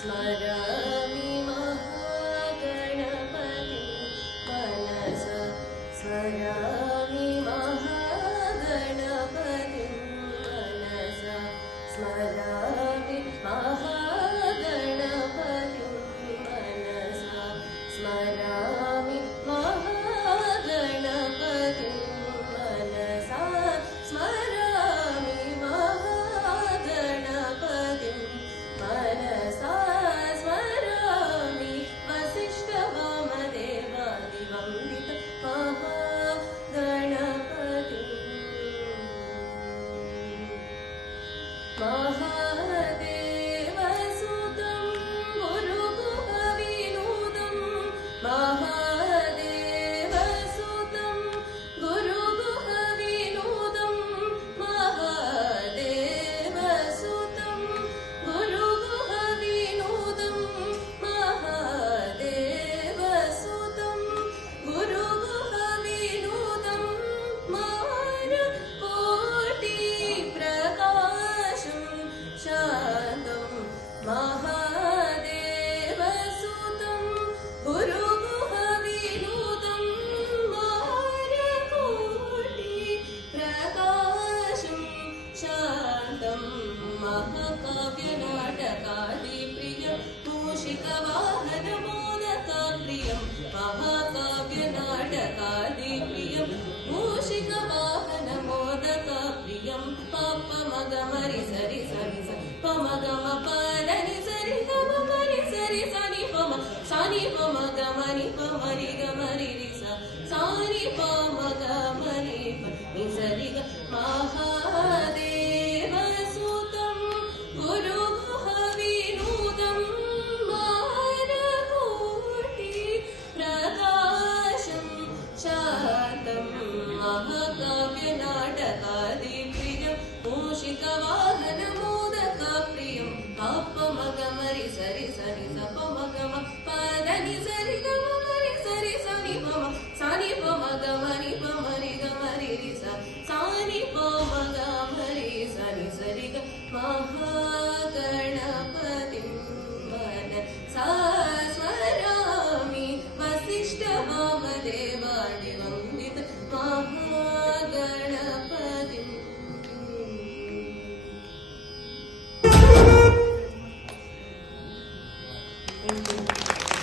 स्मरामि महागणपतिं मनसा स्मरामि महागणपतिं मनसा स्मरामि महागणपतिं मनसा स्मरामि महागणपतिं मनसा स्मरामि महागणपतिं मनसा स्मरामि वसिष्ठवामदेवादिवन्दित महागणपतिं महादेवसुतं गुरुगुहविनुतं महादेवसुतं गुरुगुहविनुतं महादेवसुतं गुरुगुहविनुतं महादेवसुतं गुरुगुहविनुतं मारकोटिप्रकाशं शान्तं महादेवसुतं गुरुगुहविनुतं मारकोटिप्रकाशं शान्तं महाकाव्यनाटकादिप्रियं मूषिकवाहनमोदकप्रियं महाकाव्यनाटकादिप्रियं मूषिकवाहनमोदकप्रियं पमगमरि सरि सरि स पमगम पदनि सरि गम मरि सरि सनि पम सानि पमगमरि पमरि गमरि रि स सानि पमगमरि नि सरि ग महादेवसुतं गुरुगुहविनुतं मारकोटिप्रकाशं शान्तं महाकाव्यनाटकादिप्रियं मूषिकवाहनमोदकप्रियं पमगमरि सरि सनि स पमगम पदनि सरि गम मरि सरि सनि पम सानि पमगमरि पमरि गमरि रि स सानि पमगमरि सनि सरि ग महागणपतिं मनसा स्मरामि वसिष्ठवामदेवादिवन्दित महागणपतिं